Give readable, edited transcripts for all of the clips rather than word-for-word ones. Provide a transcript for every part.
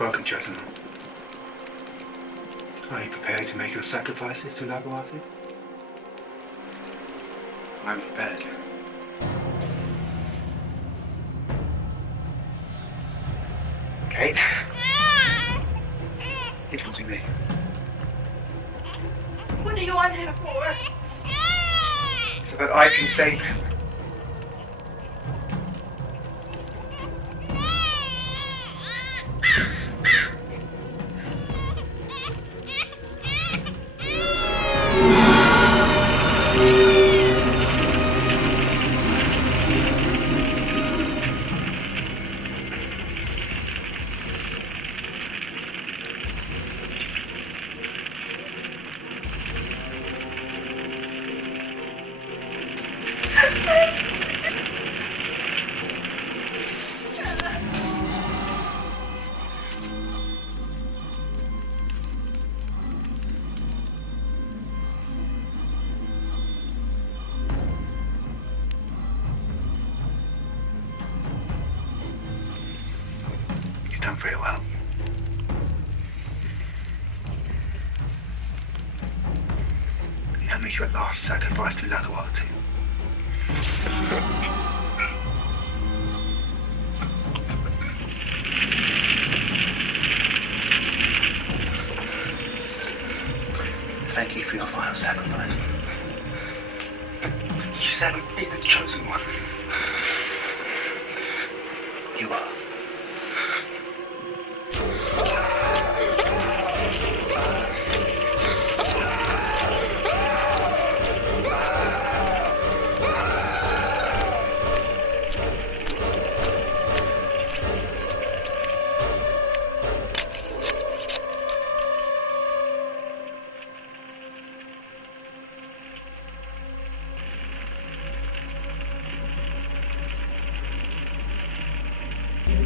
Welcome, chosen one. Are you prepared to make your sacrifices to Lagawati? I'm prepared. Kate? It was me. What are you on here for? So that I can save him. You've done very well. That makes your last sacrifice to Lagawati. Thank you for your final sacrifice. You said we'd be the chosen one. You are.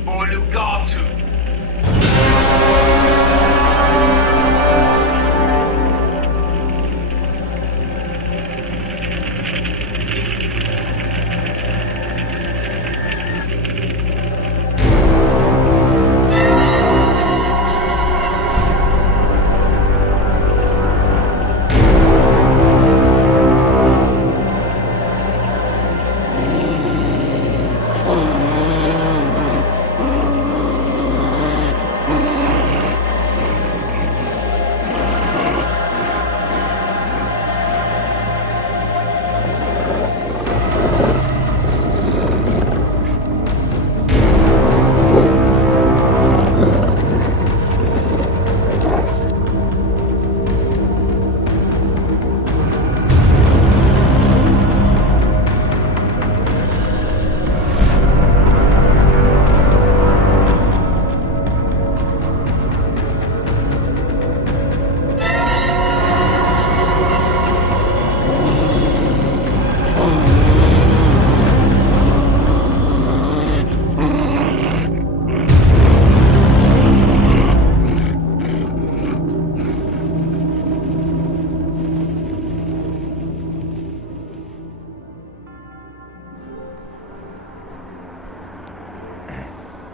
Olugatu.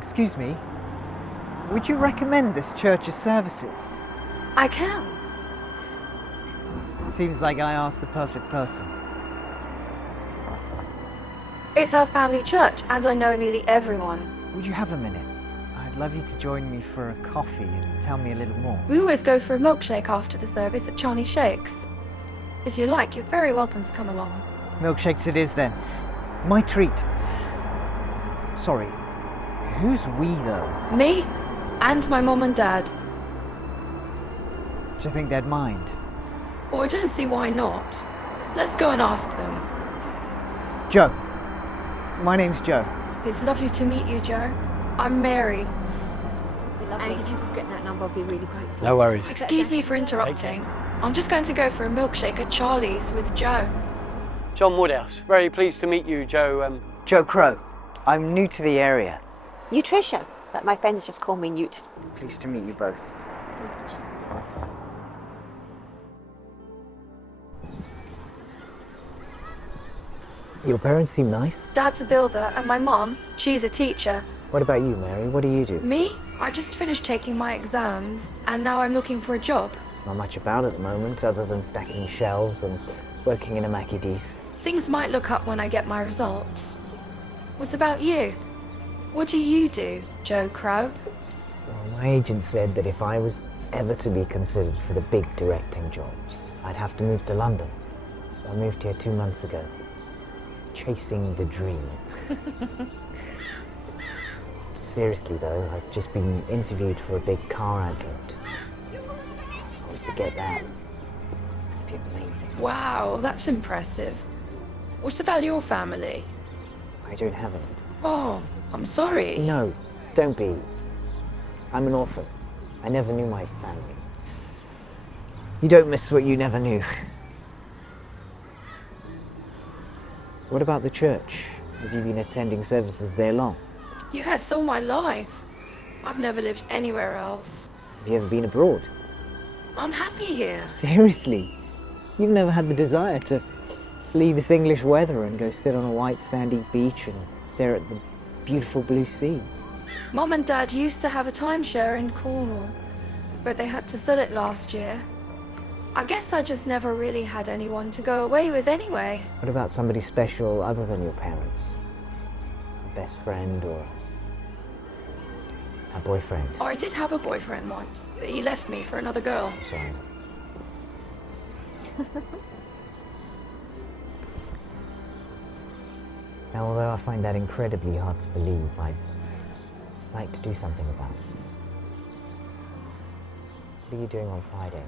Excuse me, would you recommend this church's services? I can. Seems like I asked the perfect person. It's our family church, and I know nearly everyone. Would you have a minute? I'd love you to join me for a coffee and tell me a little more. We always go for a milkshake after the service at Charlie Shakes. If you like, you're very welcome to come along. Milkshakes it is then. My treat. Sorry, who's we though? Me and my mom and dad. Do you think they'd mind? Or I don't see why not. Let's go and ask them. Joe. My name's Joe. It's lovely to meet you, Joe. I'm Mary. And if you could get that number, I'd be really grateful. No worries. Excuse me for interrupting. I'm just going to go for a milkshake at Charlie's with Joe. John Woodhouse. Very pleased to meet you, Joe. Joe Crow. I'm new to the area. Nutrition, but my friends just call me Newt. Pleased to meet you both. Your parents seem nice. Dad's a builder, and my mom, she's a teacher. What about you, Mary? What do you do? Me? I just finished taking my exams, and now I'm looking for a job. There's not much about at the moment, other than stacking shelves and working in a Mackie D's. Things might look up when I get my results. What about you? What do you do, Joe Crow? Well, my agent said that if I was ever to be considered for the big directing jobs, I'd have to move to London. So I moved here 2 months ago, chasing the dream. Seriously though, I've just been interviewed for a big car advert. If I was to get that, it'd be amazing. Wow, that's impressive. What's about your family? I don't have any. Oh, I'm sorry. No, don't be. I'm an orphan. I never knew my family. You don't miss what you never knew. What about the church? Have you been attending services there long? You had all my life. I've never lived anywhere else. Have you ever been abroad? I'm happy here. Seriously? You've never had the desire to flee this English weather and go sit on a white sandy beach and stare at the beautiful blue sea? Mum and Dad used to have a timeshare in Cornwall, but they had to sell it last year. I guess I just never really had anyone to go away with anyway. What about somebody special other than your parents? A best friend or a boyfriend? Oh, I did have a boyfriend once, but he left me for another girl. I'm sorry. Now, although I find that incredibly hard to believe, I'd like to do something about it. What are you doing on Friday?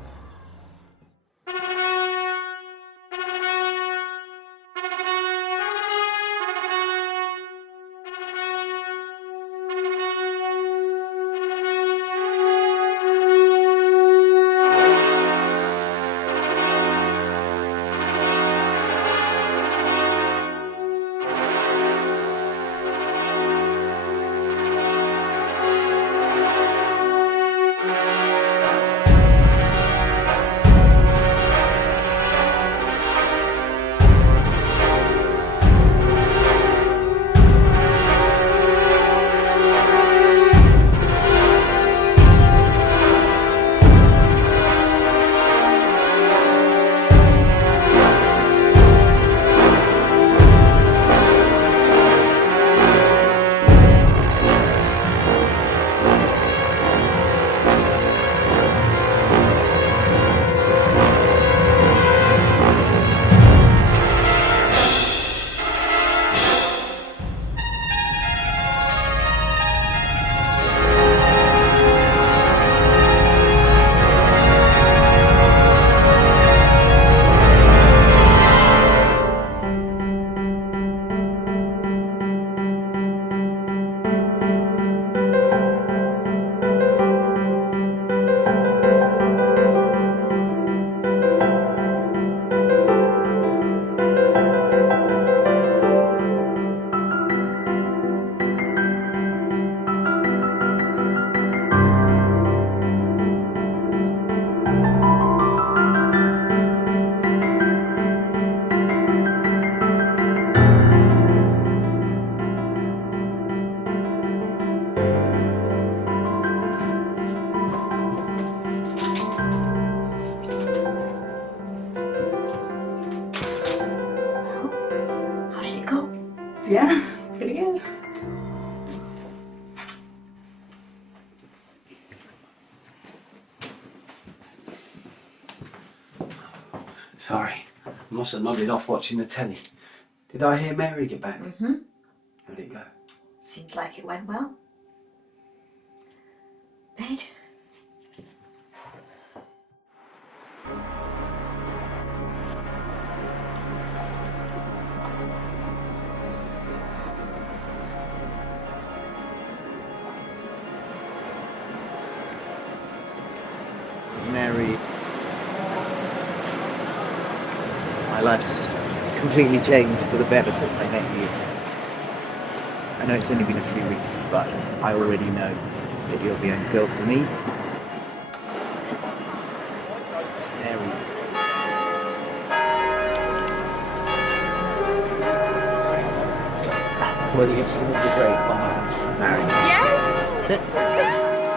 Yeah, pretty good. Sorry, I must have nodded off watching the telly. Did I hear Mary get back? Mm-hmm. How'd it go? Seems like it went well. Bed? Mary, my life's completely changed for the better since I met you. I know it's only been a few weeks, but I already know that you're the only girl for me. Mary. Will you absolutely great on marriage? Yes! That's it.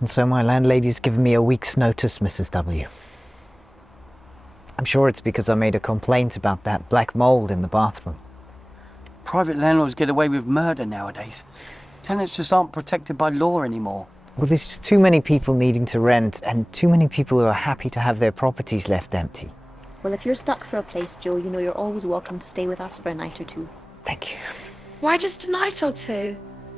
And so my landlady's given me a week's notice, Mrs. W. I'm sure it's because I made a complaint about that black mould in the bathroom. Private landlords get away with murder nowadays. Tenants just aren't protected by law anymore. Well, there's just too many people needing to rent and too many people who are happy to have their properties left empty. Well, if you're stuck for a place, Joe, you know you're always welcome to stay with us for a night or two. Thank you. Why just a night or two?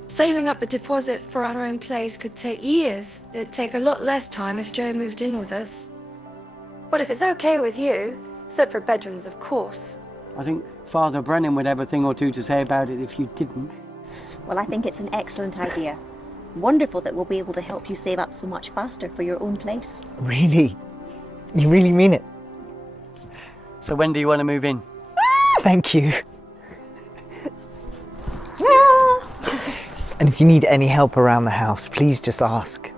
Saving up a deposit for our own place could take years. It'd take a lot less time if Joe moved in with us. But if it's okay with you, separate bedrooms, of course. I think Father Brennan would have a thing or two to say about it if you didn't. Well, I think it's an excellent idea. Wonderful that we'll be able to help you save up so much faster for your own place. Really? You really mean it? So when do you want to move in? Thank you. And if you need any help around the house, please just ask.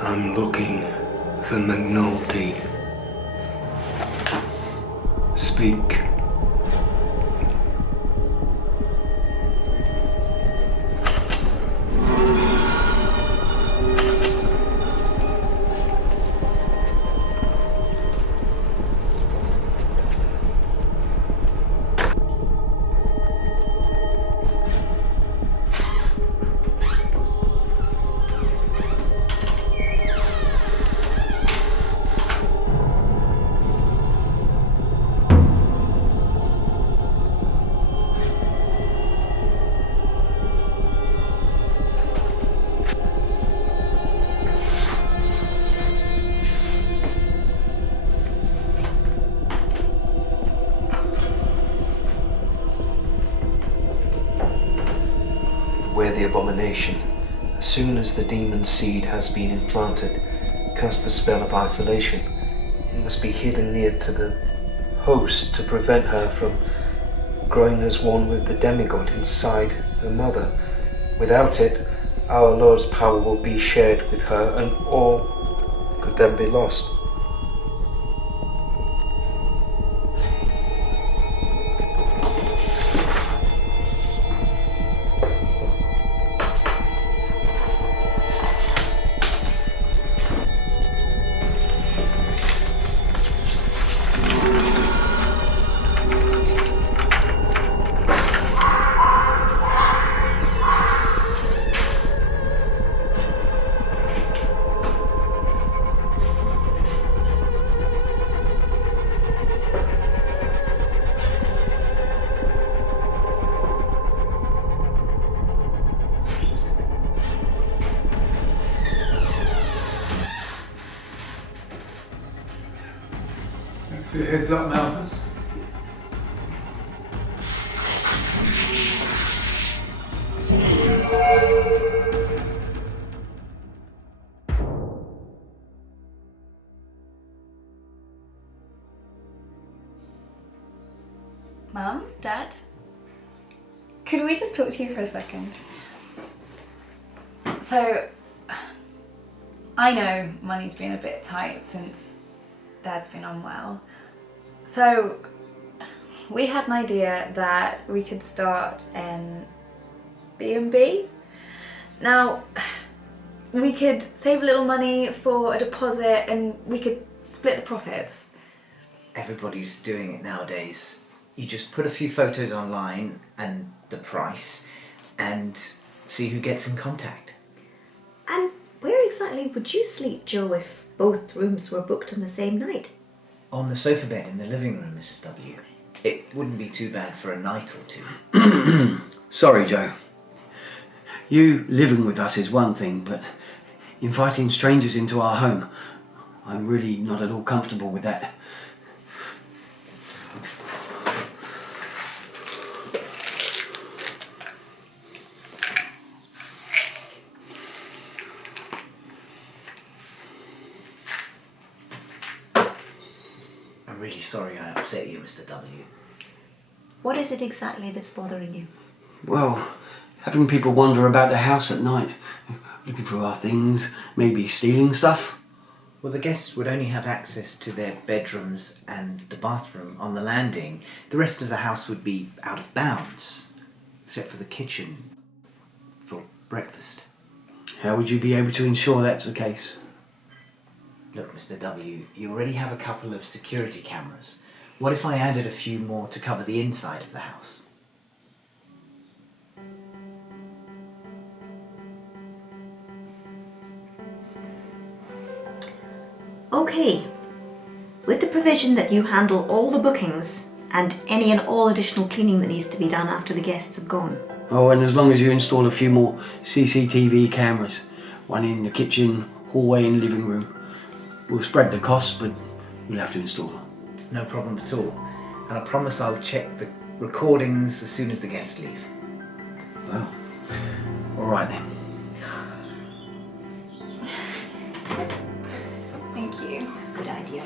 I'm looking for McNulty. Speak. Wear the abomination. As soon as the demon seed has been implanted, cast the spell of isolation. It must be hidden near to the host to prevent her from growing as one with the demigod inside her mother. Without it, our Lord's power will be shared with her and all could then be lost. Thanks for your heads up, Malthus. Mum? Dad? Could we just talk to you for a second? So, I know money's been a bit tight since Dad's been unwell. So, we had an idea that we could start an B&B. Now, we could save a little money for a deposit and we could split the profits. Everybody's doing it nowadays. You just put a few photos online and the price and see who gets in contact. And where exactly would you sleep, Joe, if both rooms were booked on the same night? On the sofa bed in the living room, Mrs. W. It wouldn't be too bad for a night or two. Sorry, Joe. You living with us is one thing, but inviting strangers into our home, I'm really not at all comfortable with that. I'm really sorry I upset you, Mr. W. What is it exactly that's bothering you? Well, having people wander about the house at night, looking for our things, maybe stealing stuff. Well, the guests would only have access to their bedrooms and the bathroom on the landing. The rest of the house would be out of bounds, except for the kitchen for breakfast. How would you be able to ensure that's the case? Look, Mr. W, you already have a couple of security cameras. What if I added a few more to cover the inside of the house? Okay. With the provision that you handle all the bookings and any and all additional cleaning that needs to be done after the guests have gone. Oh, and as long as you install a few more CCTV cameras, one in the kitchen, hallway and living room. We'll spread the costs, but you'll have to install them. No problem at all. And I promise I'll check the recordings as soon as the guests leave. Well, all right then. Thank you. Good idea.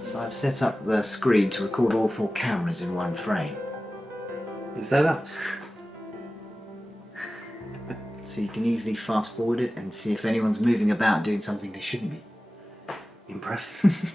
So I've set up the screen to record all 4 cameras in one frame. Is that us? So you can easily fast forward it and see if anyone's moving about doing something they shouldn't be. Impressive.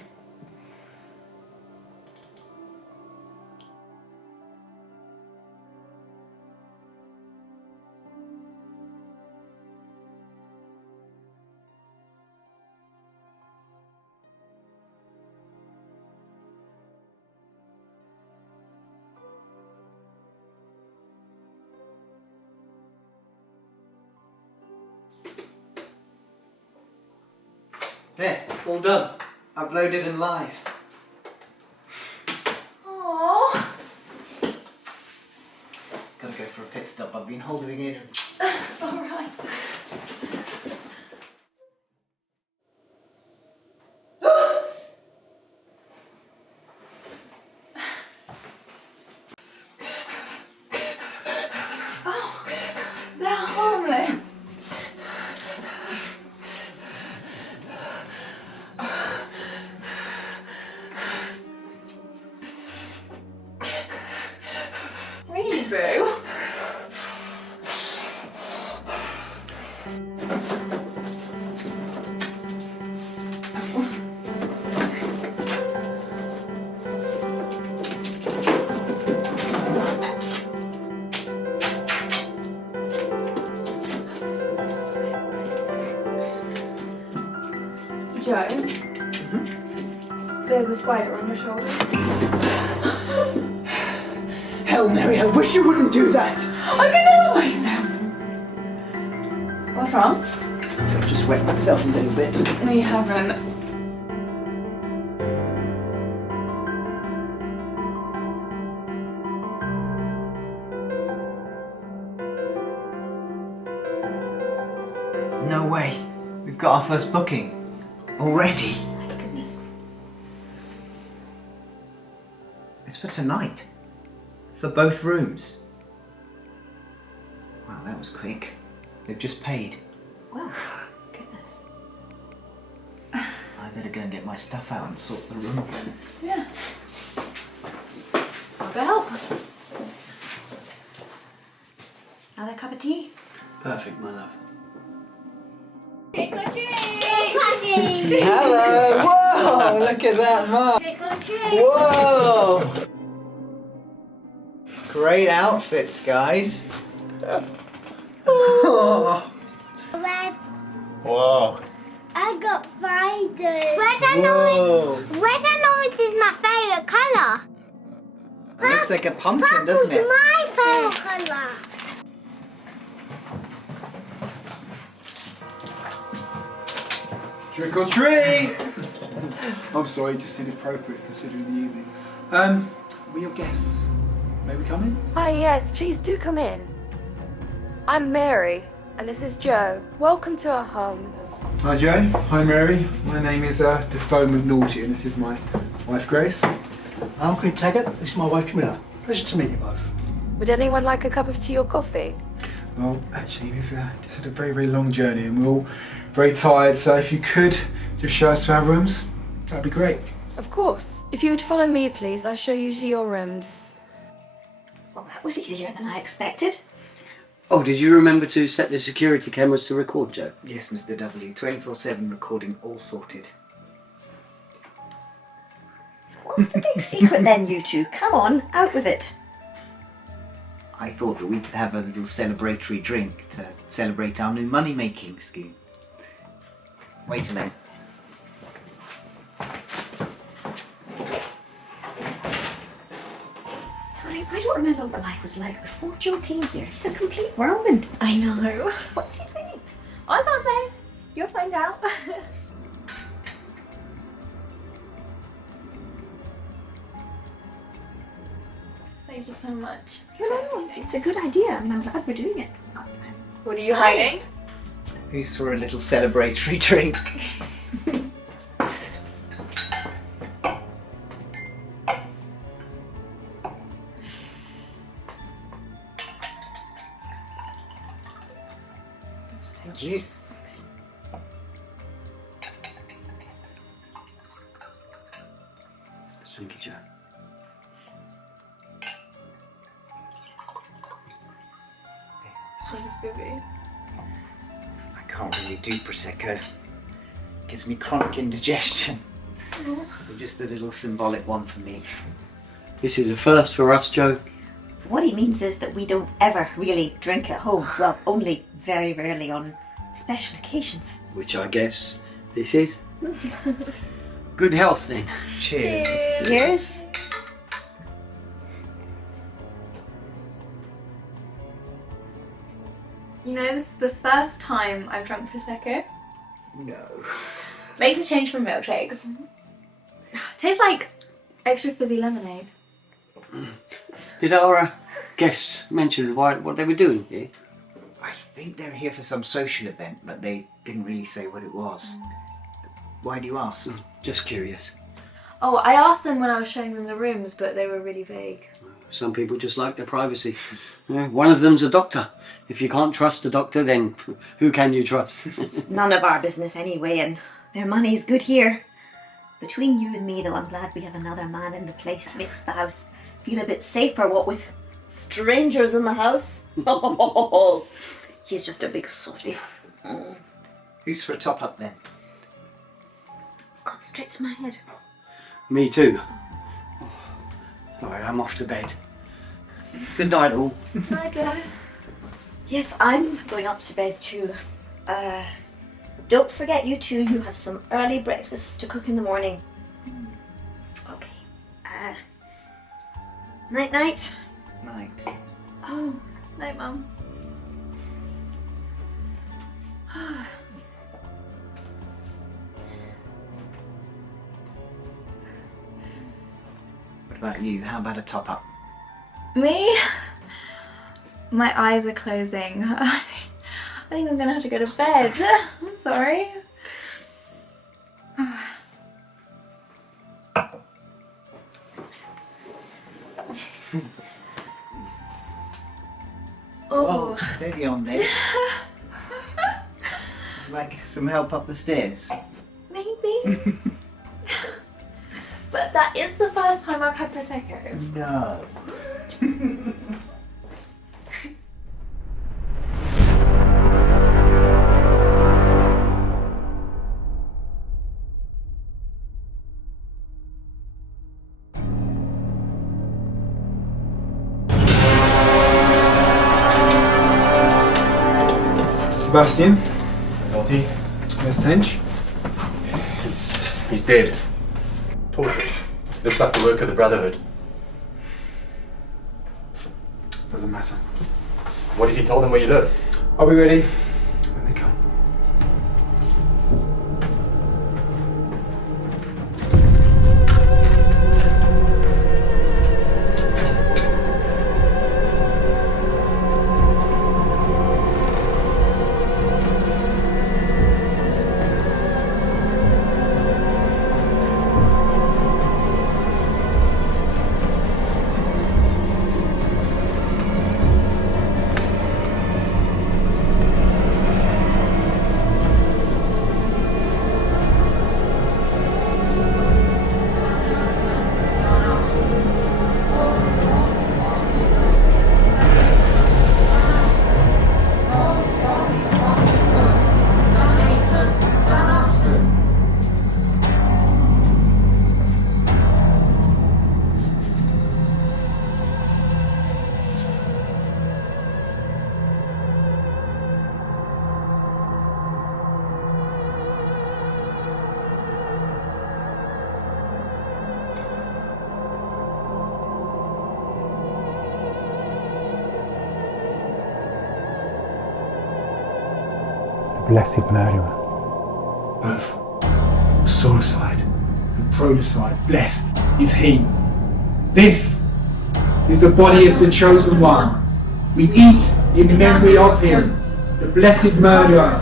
There, all done. Uploaded and live. Aww. Gotta go for a pit stop. I've been holding it in. Alright. Oh, they're harmless. Really, boo? Joe, there's a spider on your shoulder. Hell, Mary, I wish you wouldn't do that! I can help myself. What's wrong? I've just wet myself a little bit. No, you haven't. No way. We've got our first booking. Already. My goodness. It's for tonight. For both rooms. Wow, that was quick. They've just paid. Well, goodness. I better go and get my stuff out and sort the room. Yeah. I'll help. Another cup of tea? Perfect, my love. Hello! Whoa! Oh, look at that, Mark. Trick or treat. Whoa! Great outfits, guys. Oh. Red. Whoa. I got spiders. Red Whoa. and orange is my favourite colour. It looks like a pumpkin, doesn't it? my favourite colour. Trick or treat! I'm sorry, just inappropriate considering the evening. We're your guests. May we come in? Hi, yes, please do come in. I'm Mary, and this is Joe. Welcome to our home. Hi Joe. Hi Mary. My name is Defoe McNaughty and this is my wife Grace. I'm Green Taggart, this is my wife Camilla. Pleasure to meet you both. Would anyone like a cup of tea or coffee? Well, actually, we've just had a very, very long journey and we're all very tired, so if you could just show us to our rooms, that'd be great. Of course. If you would follow me, please, I'll show you to your rooms. Well, that was easier than I expected. Oh, did you remember to set the security cameras to record, Joe? Yes, Mr. W. 24/7 recording, all sorted. What's the big secret then, you two? Come on, out with it. I thought that we could have a little celebratory drink to celebrate our new money-making scheme. Wait a minute. I don't remember what life was like before Joe came here. He's a complete whirlwind. I know. What's he doing? I can't say. You'll find out. Thank you so much. No, it's a good idea and I'm glad we're doing it. What are you hiding? Who's for a little celebratory drink? Thank you. Thank you, Joe. Thanks, baby. I can't really do Prosecco. Gives me chronic indigestion. So just a little symbolic one for me. This is a first for us, Joe. What he means is that we don't ever really drink at home. Well, only very rarely on special occasions. Which I guess this is. Good health then. Cheers. Cheers. You know, this is the first time I've drunk Prosecco. No. Makes a change from milkshakes. Tastes like extra fizzy lemonade. Did our guests mention what they were doing here? I think they're here for some social event, but they didn't really say what it was. Why do you ask? Just curious. Oh, I asked them when I was showing them the rooms, but they were really vague. Some people just like their privacy. Yeah, one of them's a doctor. If you can't trust a doctor, then who can you trust? None of our business anyway, and their money's good here. Between you and me, though, I'm glad we have another man in the place. Makes the house feel a bit safer, what with strangers in the house. He's just a big softie. Who's for a top up then? It's gone straight to my head. Me too. Oh, sorry, I'm off to bed. Good night all. Hi, Dad. Yes, I'm going up to bed too. Don't forget, you two, you have some early breakfast to cook in the morning. Okay. Night, night. Night. Oh, night, Mum. What about you? How about a top up? Me? My eyes are closing. I think I'm gonna have to go to bed. I'm sorry. Oh, steady on there. Like some help up the stairs? Maybe. But that is the first time I've had Prosecco. No. Sebastian, Naughty. Miss Tench. He's dead. Tortured. Looks like the work of the Brotherhood. Doesn't matter. What if you told them where you live? I'll be ready when they come. Blessed murderer. Both suicide and prolicide, blessed is he. This is the body of the chosen one. We eat in memory of him, the blessed murderer.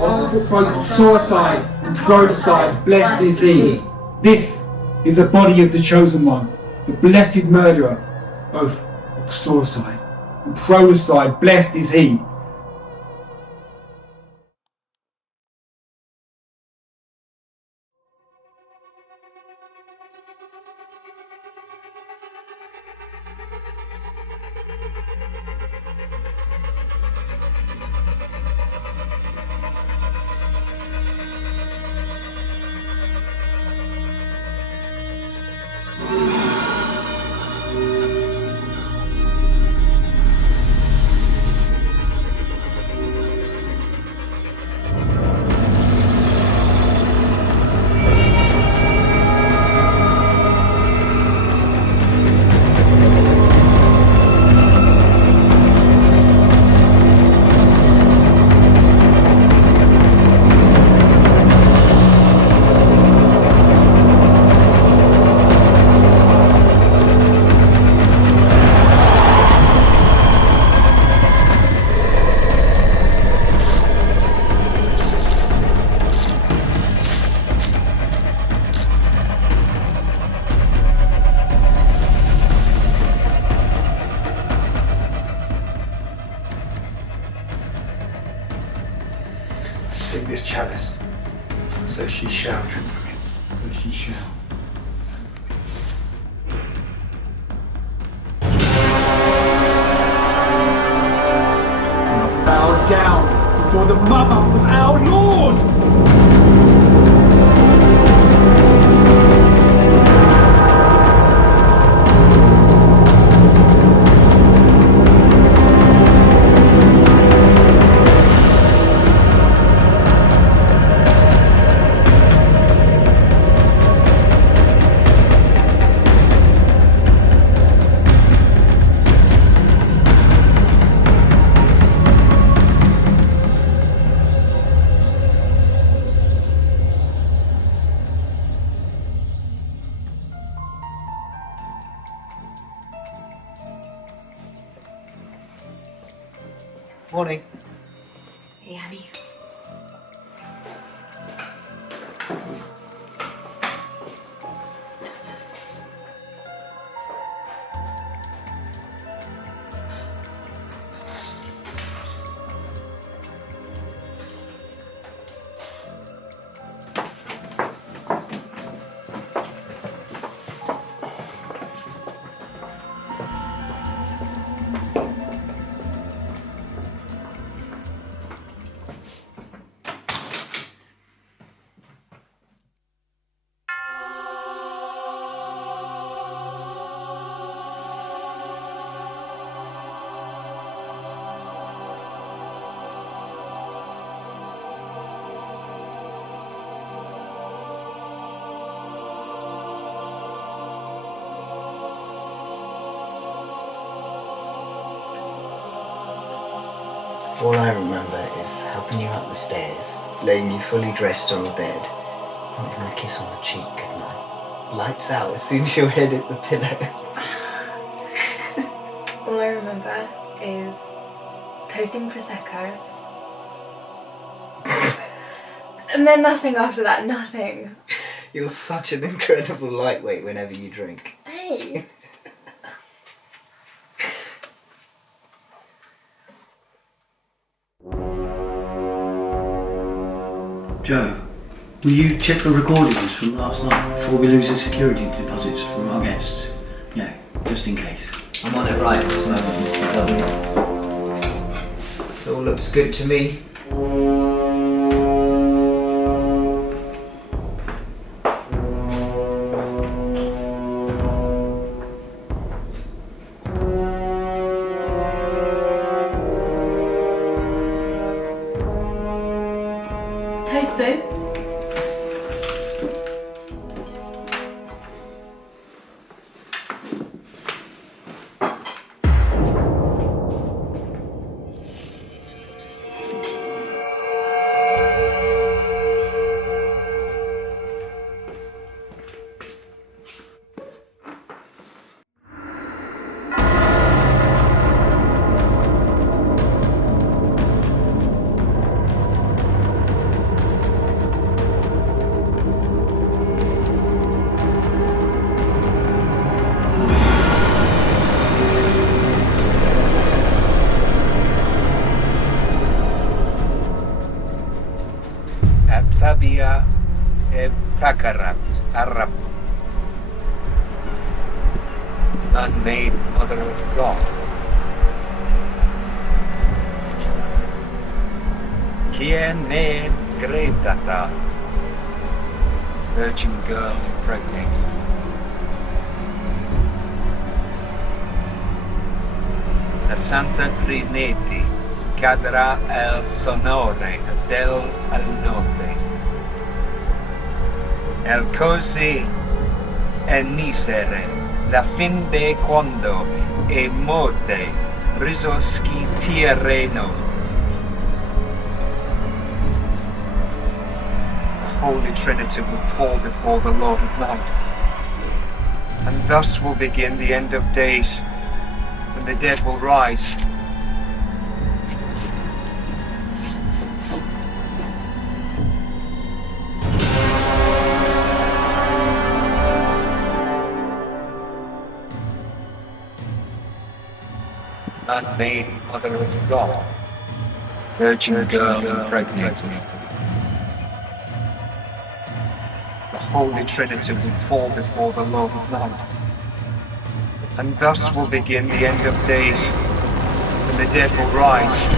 Of both suicide and prolicide, blessed is he. This is the body of the chosen one, the blessed murderer. Both suicide and prolicide, blessed is he. Take this chalice, so she shall drink from it. So she shall. And bow down before the mother of our Lord! Morning. Hey, Annie. All I remember is helping you up the stairs, laying you fully dressed on the bed, and giving a kiss on the cheek at night. Lights out as soon as your head hit the pillow. All I remember is toasting Prosecco. And then nothing after that, nothing. You're such an incredible lightweight whenever you drink. Hey. Joe, will you check the recordings from last night before we lose the security deposits from our guests? Yeah, just in case. I'm on it right at this moment, Mr. W. This all looks good to me. Toast, boo. Tabia Takarat Arab, man-made mother of God. Kien Gredata, virgin girl impregnated. La Santa Trinity cadrà el sonore del al notte. El così e nisere, la fin de quando e morte risoschi terreno. The Holy Trinity will fall before the Lord of Night, and thus will begin the end of days, when the dead will rise. Man-made mother of God, virgin girl impregnated. The Holy Trinity will fall before the Lord of Night, and thus will begin the end of days, when the dead will rise.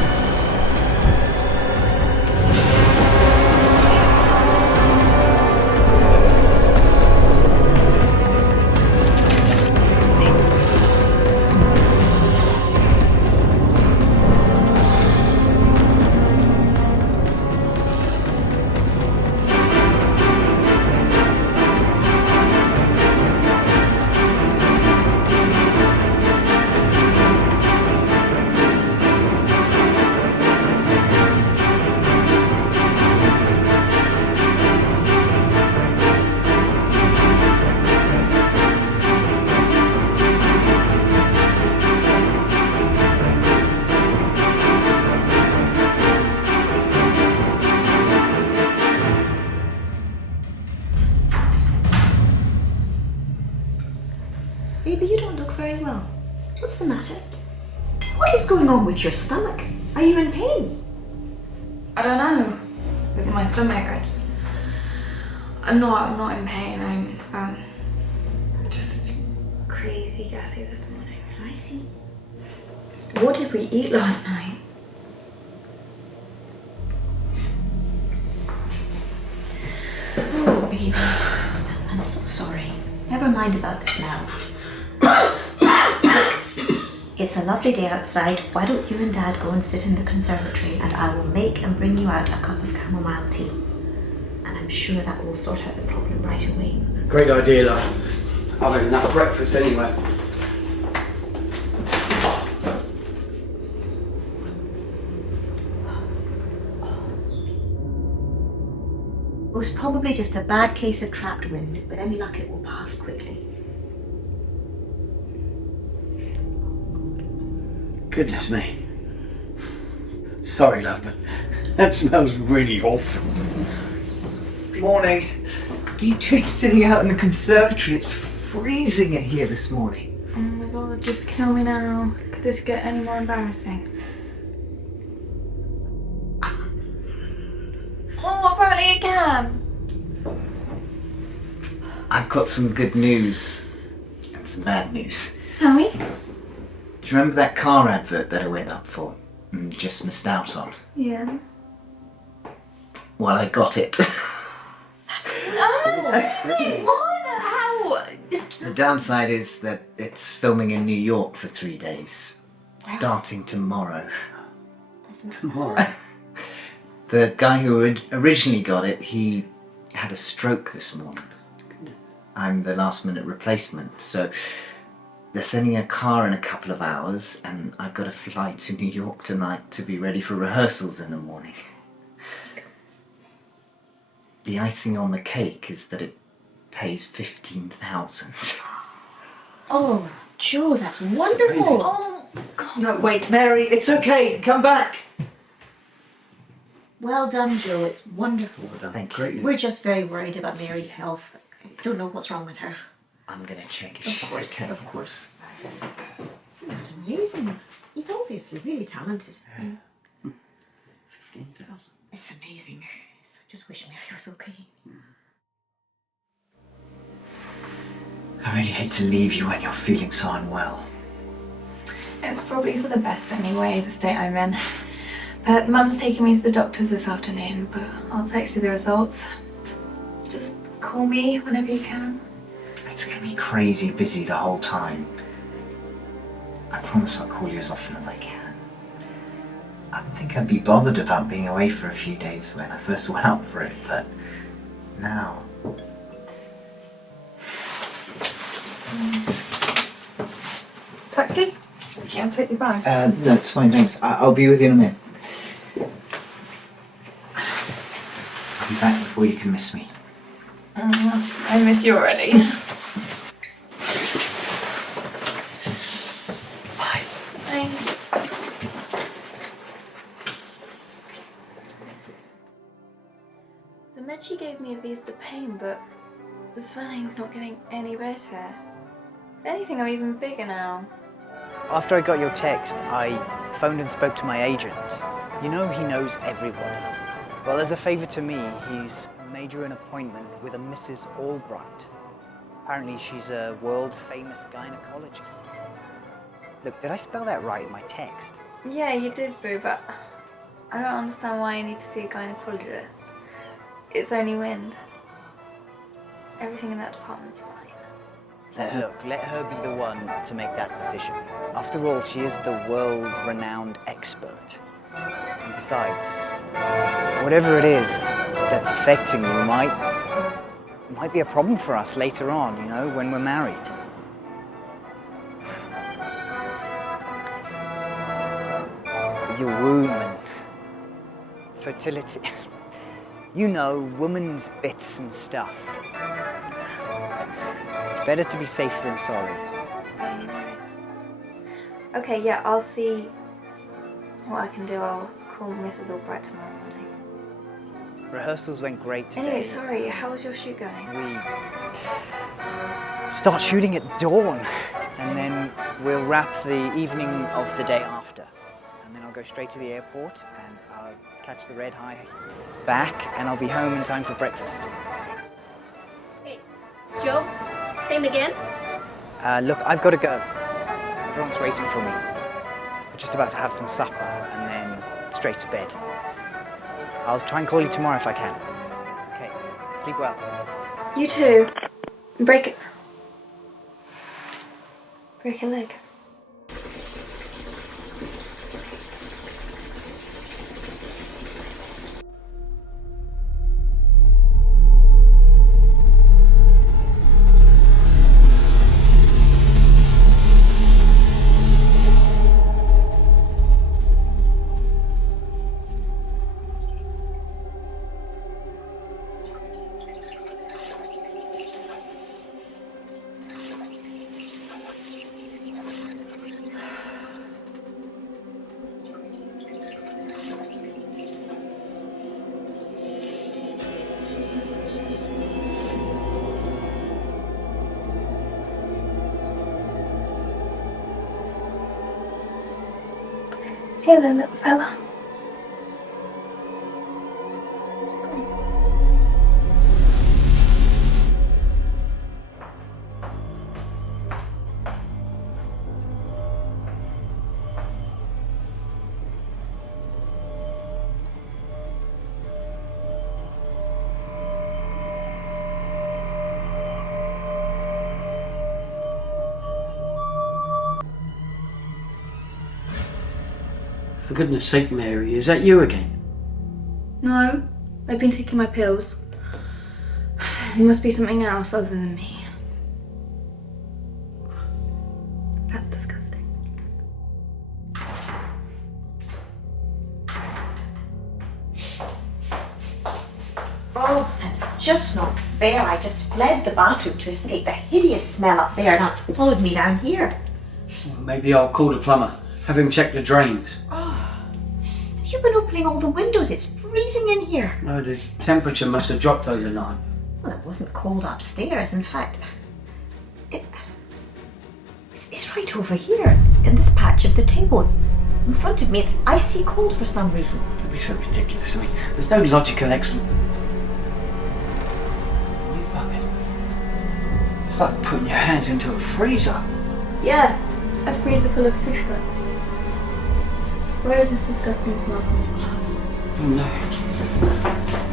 Baby, you don't look very well. What's the matter? What is going on with your stomach? Are you in pain? I don't know. With my stomach, I'm not in pain. I'm just crazy gassy this morning. I see. What did we eat last night? Oh, baby. I'm so sorry. Never mind about the smell. It's a lovely day outside. Why don't you and Dad go and sit in the conservatory, and I will make and bring you out a cup of chamomile tea. And I'm sure that will sort out the problem right away. Great idea, love. I've had enough breakfast anyway. Most probably just a bad case of trapped wind, but any luck it will pass quickly. Goodness me. Sorry, love, but that smells really awful. Morning. What are you doing sitting out in the conservatory? It's freezing in here this morning. Oh my god, just kill me now. Could this get any more embarrassing? Oh, apparently it can. I've got some good news and some bad news. Tell me. Do you remember that car advert that I went up for and just missed out on? Yeah. Well, I got it. That's amazing! How? The downside is that it's filming in New York for 3 days, starting tomorrow. Tomorrow? The guy who originally got it, he had a stroke this morning. I'm the last minute replacement, so they're sending a car in a couple of hours and I've got to fly to New York tonight to be ready for rehearsals in the morning. The icing on the cake is that it pays $15,000. Oh, Joe, that's wonderful. Oh, God. No, wait, Mary, it's okay, come back. Well done, Joe, it's wonderful. Thank you. We're just very worried about Mary's health. I don't know what's wrong with her. I'm gonna check if Of she's course, okay. of course. Isn't that amazing? He's obviously really talented. It's amazing. I just wish Mary was okay. I really hate to leave you when you're feeling so unwell. It's probably for the best anyway, the state I'm in. But Mum's taking me to the doctors this afternoon, but I'll text you the results. Just call me whenever you can. It's gonna be crazy busy the whole time. I promise I'll call you as often as I can. I didn't think I'd be bothered about being away for a few days when I first went out for it, but now... Taxi? Yeah, I'll take your bags. No, it's fine, thanks. I'll be with you in a minute. I'll be back before you can miss me. I miss you already. Bye. Bye. The med she gave me have eased the pain, but the swelling's not getting any better. If anything, I'm even bigger now. After I got your text, I phoned and spoke to my agent. You know he knows everyone. Well, as a favour to me, he's made you an appointment with a Mrs. Albright. Apparently she's a world-famous gynecologist. Look, did I spell that right in my text? Yeah, you did, Boo, but I don't understand why I need to see a gynecologist. It's only wind. Everything in that department's fine. Look, let her be the one to make that decision. After all, she is the world-renowned expert. And besides, whatever it is that's affecting you might be a problem for us later on, you know, when we're married. Your womb and fertility. You know, woman's bits and stuff. It's better to be safe than sorry. Okay, yeah, I'll see what I can do. I'll call Mrs. Albright tomorrow morning. Rehearsals went great today. Anyway, sorry, how was your shoot going? We start shooting at dawn, and then we'll wrap the evening of the day after. And then I'll go straight to the airport, and I'll catch the red eye back, and I'll be home in time for breakfast. Hey, Joe, same again? Look, I've got to go. Everyone's waiting for me. We're just about to have some supper, and then straight to bed. I'll try and call you tomorrow if I can. Okay, sleep well. You too. Break a leg. Here then, little fella. For goodness sake, Mary, is that you again? No, I've been taking my pills. It must be something else other than me. That's disgusting. Oh, that's just not fair. I just fled the bathroom to escape the hideous smell up there, and it's followed me down here. Maybe I'll call the plumber, have him check the drains. Have you been opening all the windows? It's freezing in here. No, the temperature must have dropped overnight. Well, it wasn't cold upstairs. In fact, it's right over here, in this patch of the table. In front of me, it's icy cold for some reason. That'd be so ridiculous. I mean, there's no logical explanation. You bugging. It's like putting your hands into a freezer. Yeah, a freezer full of fish guts. Where is this disgusting smell coming from? Oh no.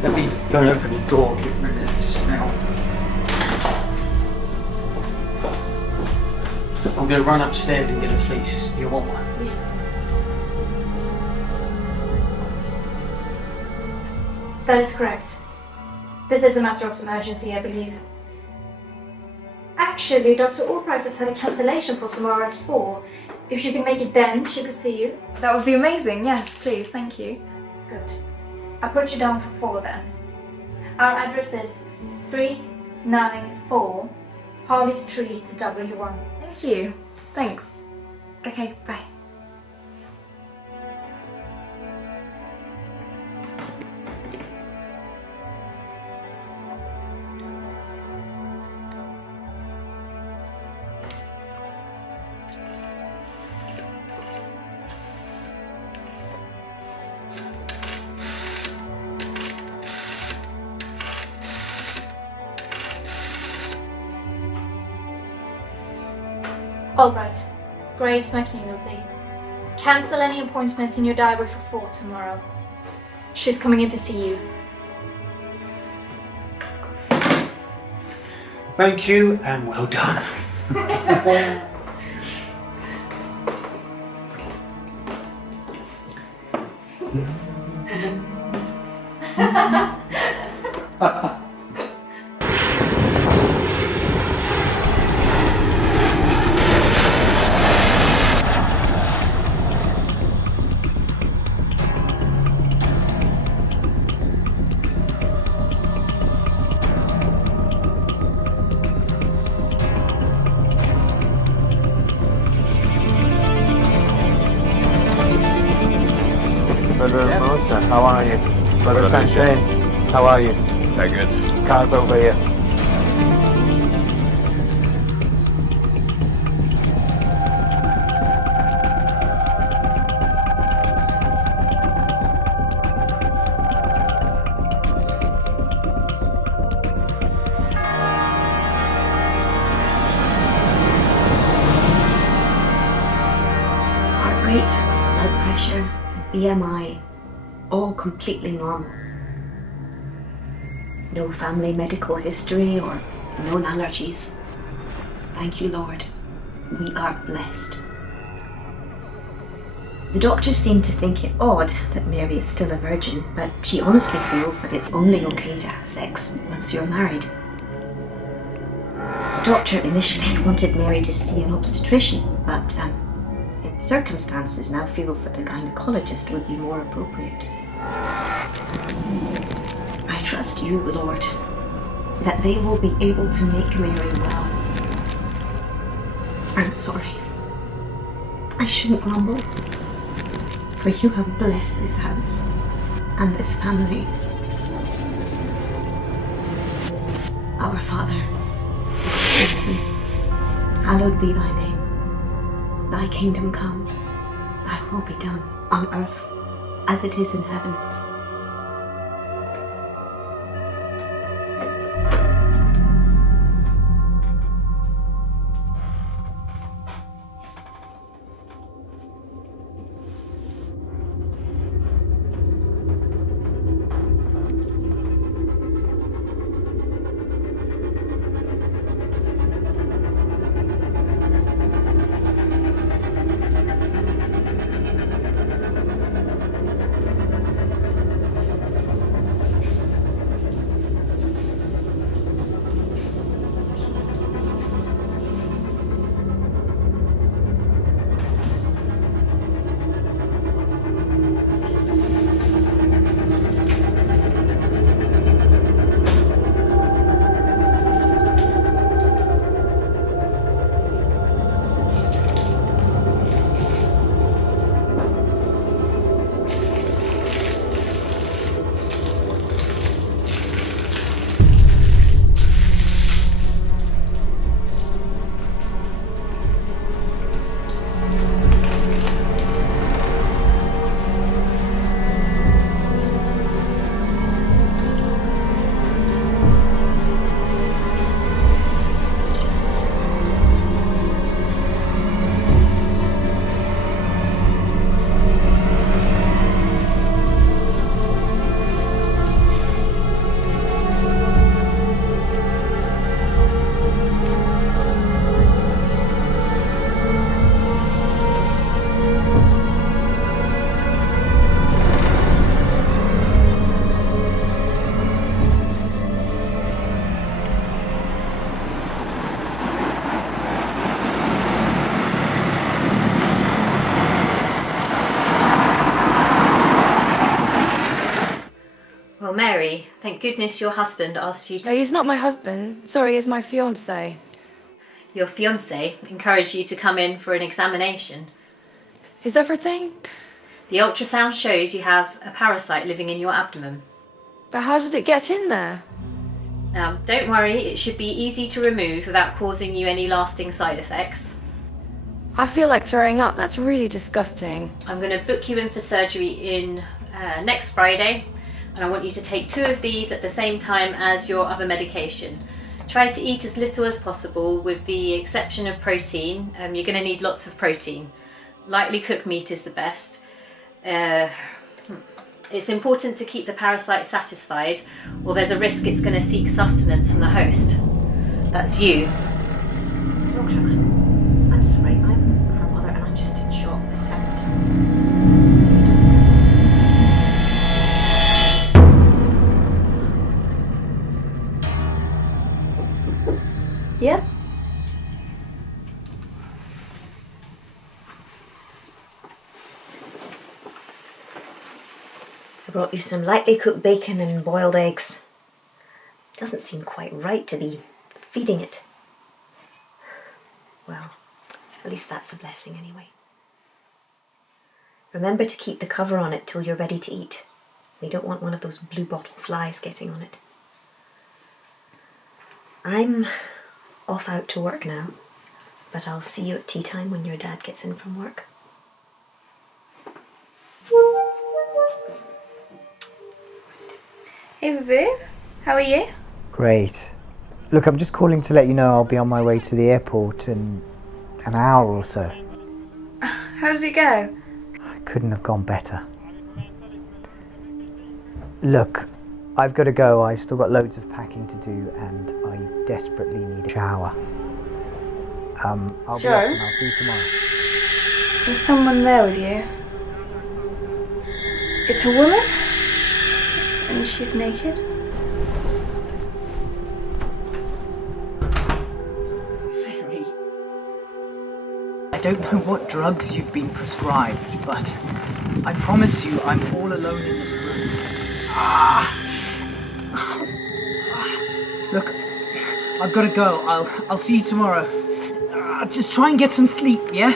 Let me go and open the door, get rid of the smell. I'm going to run upstairs and get a fleece. You want one? Yes, please. That is correct. This is a matter of emergency, I believe. Actually, Dr. Albright has had a cancellation for tomorrow at 4. If she can make it then, she could see you. That would be amazing. Yes, please. Thank you. Good. I'll put you down for 4 then. Our address is 394 Harley Street, W1. Thank you. Thanks. Okay, bye. Albright, Grace McNulty. Cancel any appointment in your diary for 4 tomorrow. She's coming in to see you. Thank you and well done. Brother Melissa, how are you? Brother Sanjay, how are you? Very good. Car's over here. Heart rate, blood pressure, BMI, all completely normal. No family medical history or known allergies. Thank you, Lord. We are blessed. The doctors seem to think it odd that Mary is still a virgin, but she honestly feels that it's only okay to have sex once you're married. The doctor initially wanted Mary to see an obstetrician, but in circumstances now feels that a gynecologist would be more appropriate. I trust you, Lord, that they will be able to make Mary well. I'm sorry. I shouldn't grumble, for you have blessed this house and this family. Our Father, who art in heaven, hallowed be thy name. Thy kingdom come, thy will be done, on earth as it is in heaven. Well, Mary, thank goodness your husband asked you to... No, he's not my husband. Sorry, he's my fiancé. Your fiancé encouraged you to come in for an examination. Is everything? The ultrasound shows you have a parasite living in your abdomen. But how did it get in there? Now, don't worry, it should be easy to remove without causing you any lasting side effects. I feel like throwing up. That's really disgusting. I'm going to book you in for surgery in next Friday, and I want you to take 2 of these at the same time as your other medication. Try to eat as little as possible with the exception of protein. You're going to need lots of protein. Lightly cooked meat is the best. It's important to keep the parasite satisfied, or there's a risk it's going to seek sustenance from the host. That's you. Doctor, I'm sorry, I'm her mother and I'm just in shock. This sounds terrible. Yes? I brought you some lightly cooked bacon and boiled eggs. Doesn't seem quite right to be feeding it. Well, at least that's a blessing anyway. Remember to keep the cover on it till you're ready to eat. We don't want one of those blue bottle flies getting on it. I'm off out to work now, but I'll see you at tea time when your dad gets in from work. Hey, Boo. How are you? Great. Look, I'm just calling to let you know I'll be on my way to the airport in an hour or so. How did it go? Couldn't have gone better. Look, I've got to go. I've still got loads of packing to do and I desperately need a shower. I'll be off and I'll see you tomorrow. There's someone there with you. It's a woman? And she's naked? Mary, I don't know what drugs you've been prescribed, but I promise you I'm all alone in this room. Look, I've got to go. I'll see you tomorrow. Just try and get some sleep, yeah?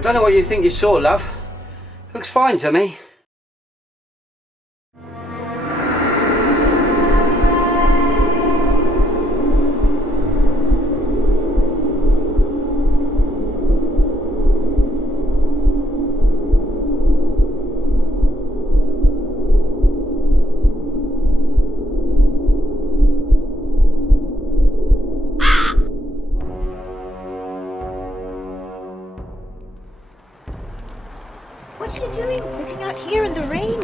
I don't know what you think you saw, love. Looks fine to me. What are you doing sitting out here in the rain?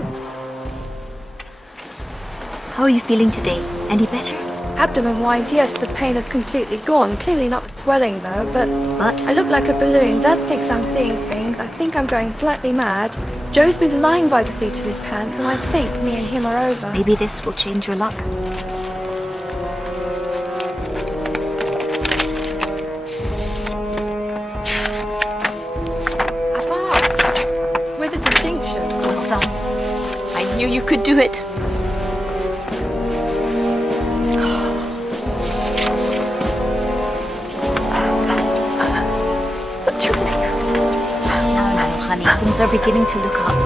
How are you feeling today? Any better? Abdomen-wise, yes, the pain is completely gone. Clearly not swelling though, but I look like a balloon. Dad thinks I'm seeing things. I think I'm going slightly mad. Joe's been lying by the seat of his pants, and I think me and him are over. Maybe this will change your luck. With a distinction. Well done. I knew you could do it. Such a relief. Now, honey, things are beginning to look up.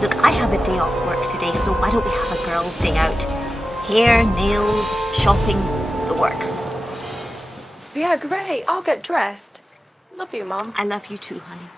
Look, I have a day off work today, so why don't we have a girls' day out? Hair, nails, shopping, the works. Yeah, great. I'll get dressed. Love you, Mum. I love you too, honey.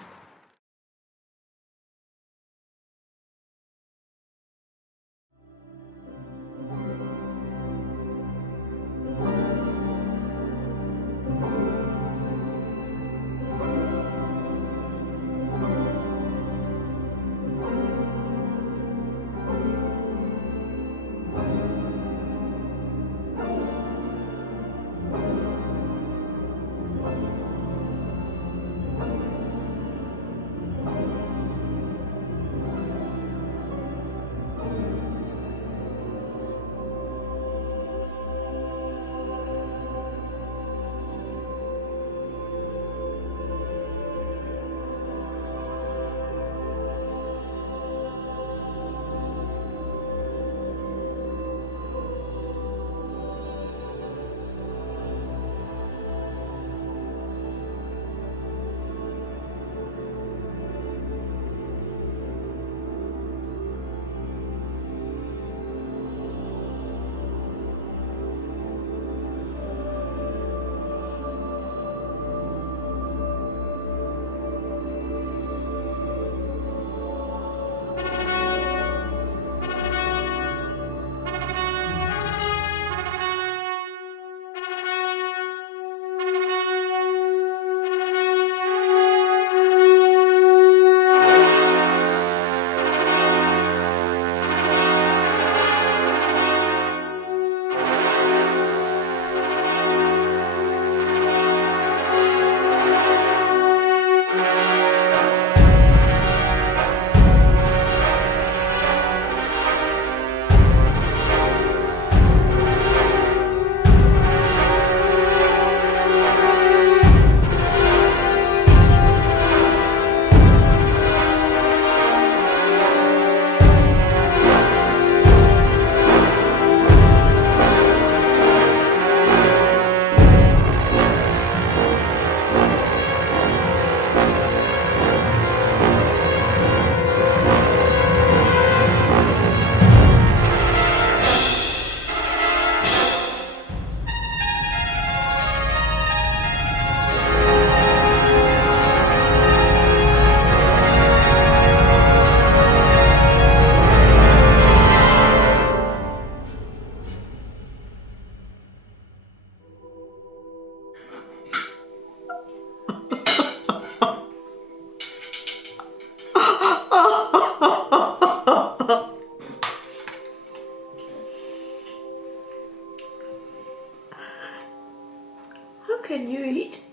Can you eat?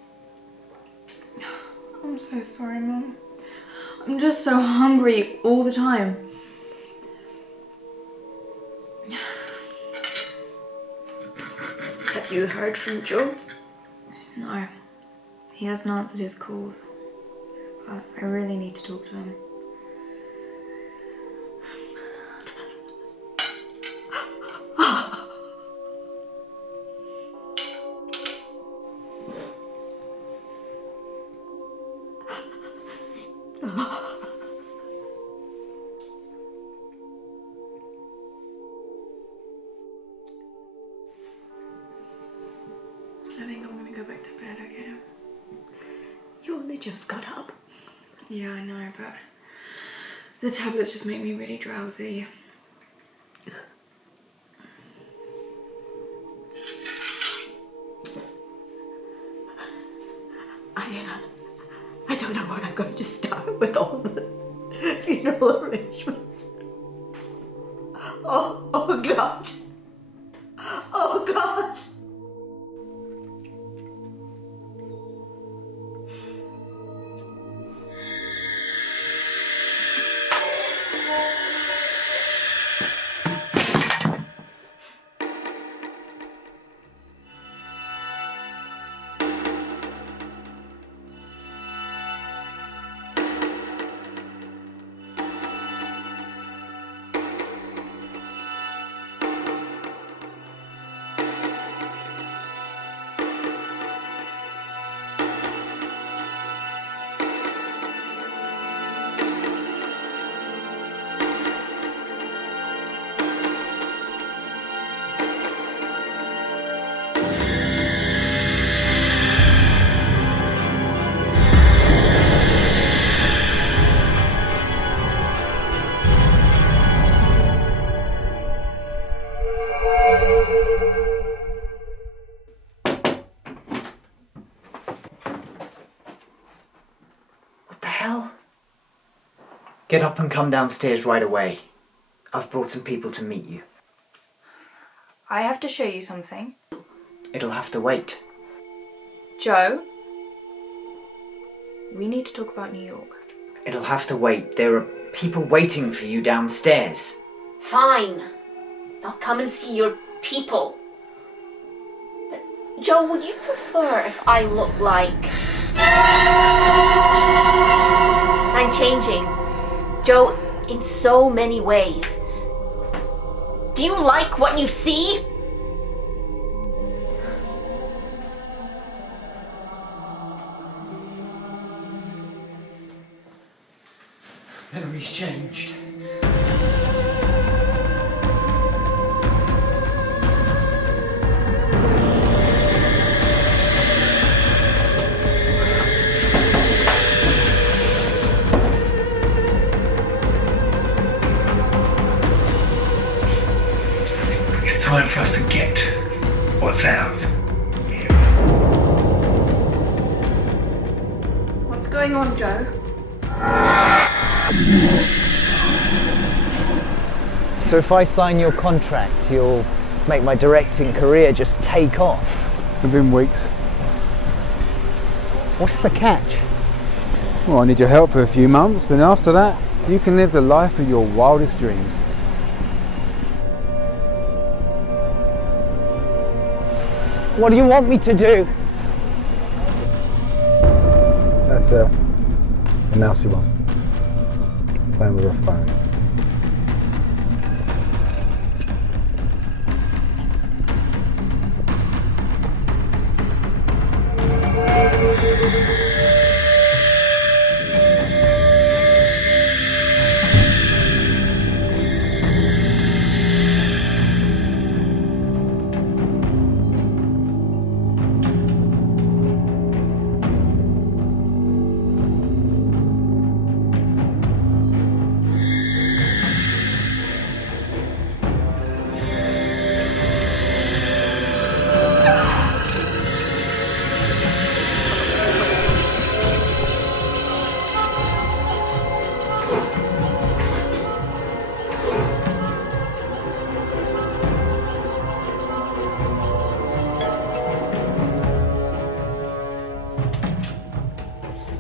I'm so sorry, Mum. I'm just so hungry all the time. Have you heard from Joe? No. He hasn't answered his calls. But I really need to talk to him. just got up. Yeah, I know, but the tablets just make me really drowsy. I don't know what I'm going to start with all the funeral arrangements. Oh God. Oh God. What the hell? Get up and come downstairs right away. I've brought some people to meet you. I have to show you something. It'll have to wait. Joe, we need to talk about New York. It'll have to wait. There are people waiting for you downstairs. Fine. I'll come and see your people. But, Joe, would you prefer if I look like... I'm changing. Joe, in so many ways. Do you like what you see? Memory's changed. It's time for us to get what's ours. What's going on, Joe? So if I sign your contract, you'll make my directing career just take off? Within weeks. What's the catch? Well, I need your help for a few months, but after that, you can live the life of your wildest dreams. What do you want me to do? That's a mousy one. Playing with a phone.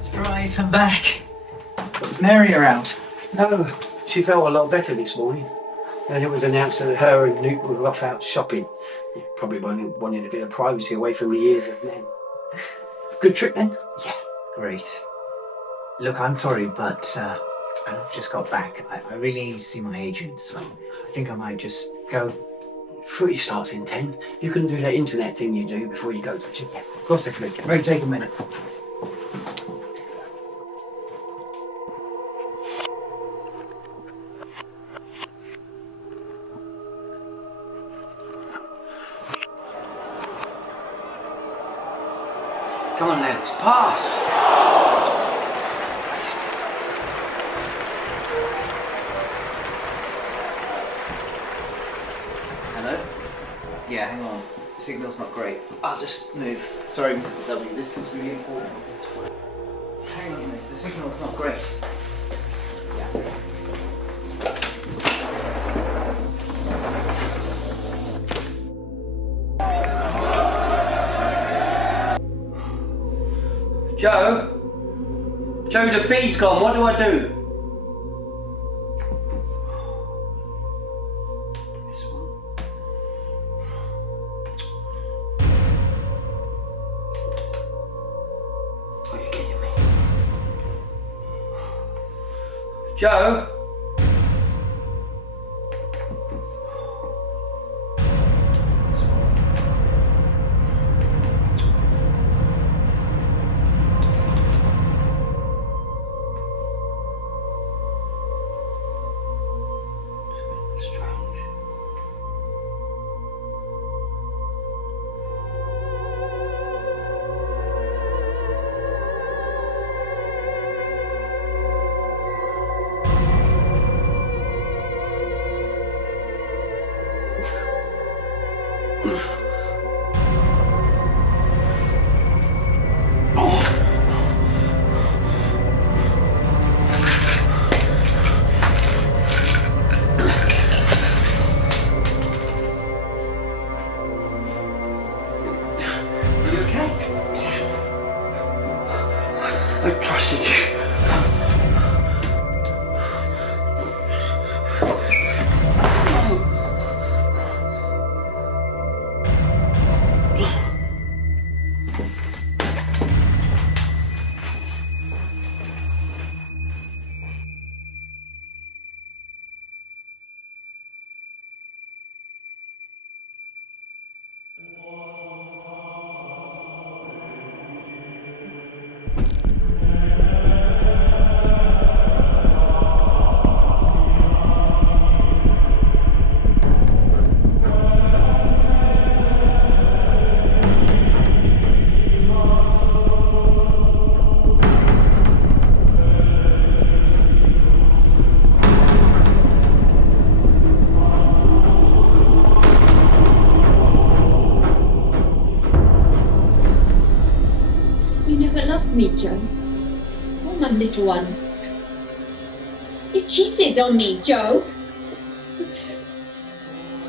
Surprise, I'm back. Is Mary around? No, she felt a lot better this morning. And it was announced that her and Newt were off out shopping. Probably wanted a bit of privacy away from the ears of men. Good trip then? Yeah, great. Look, I'm sorry, but I've just got back. I really need to see my agent, so I think I might just go. Footy starts in 10. You can do that internet thing you do before you go to gym. Yeah, of course I could. It won't take a minute. Come on, lads, pass! Yeah, hang on. The signal's not great. I'll just move. Sorry, Mr. W. This is really important. Hang on a minute. The signal's not great. Yeah. Joe? Joe, the feed's gone. What do I do? Joe? I trusted you. Me, Joe. Oh, my little ones. You cheated on me, Joe.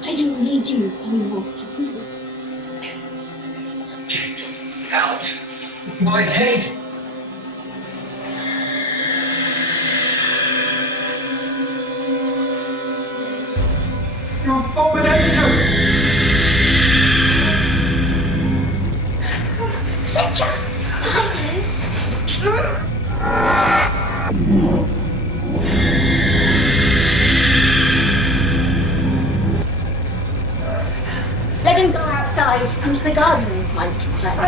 I don't need you anymore. Get out of my head! You abomination! They're just spiders. Let him go outside into the garden, my little friend.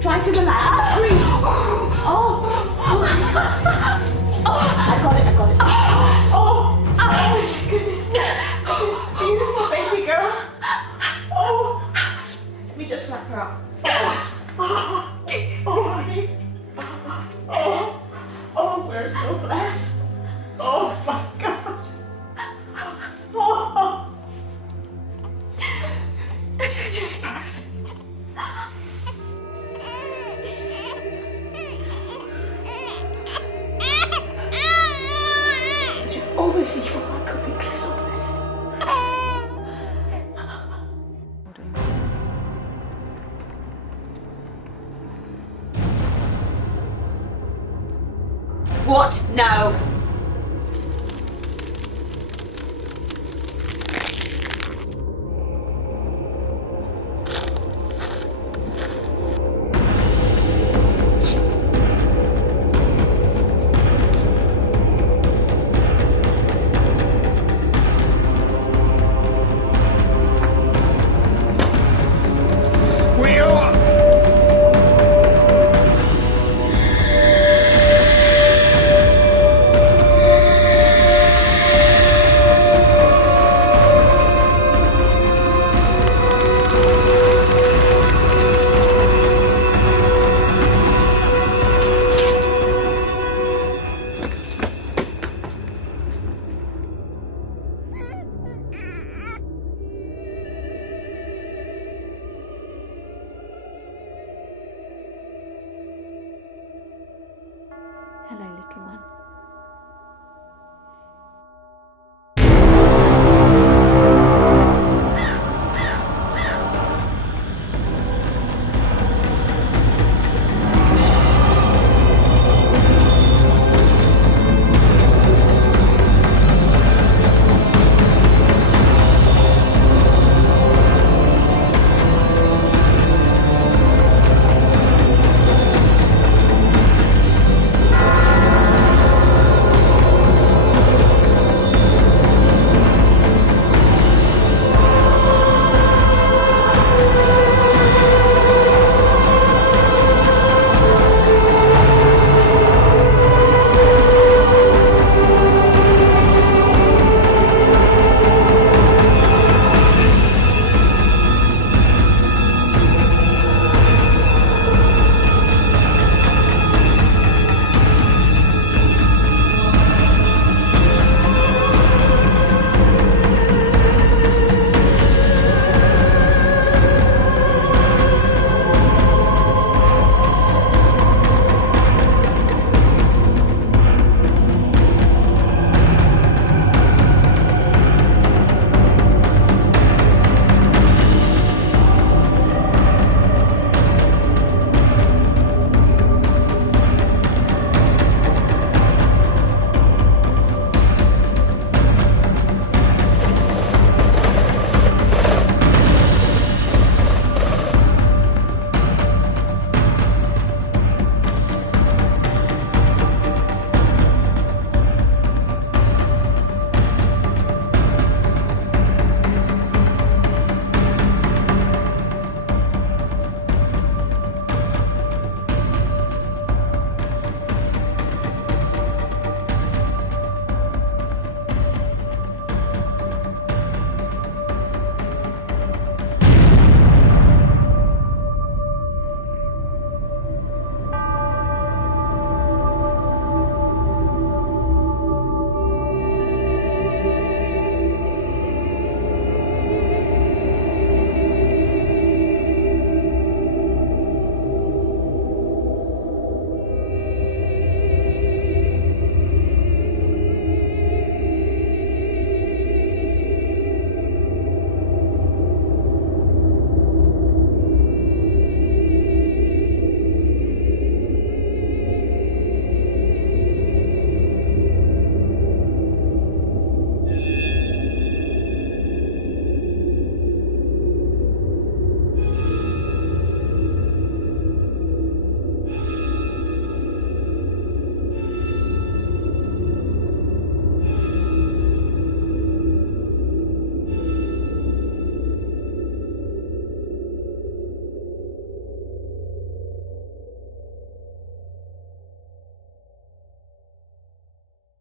Try to relax. Breathe. Oh. Oh, honey. Oh, we're so blessed. Oh, my God. Oh. It's just perfect. But you've always evil. How could we be so blessed? What now? We are. Hello, little one.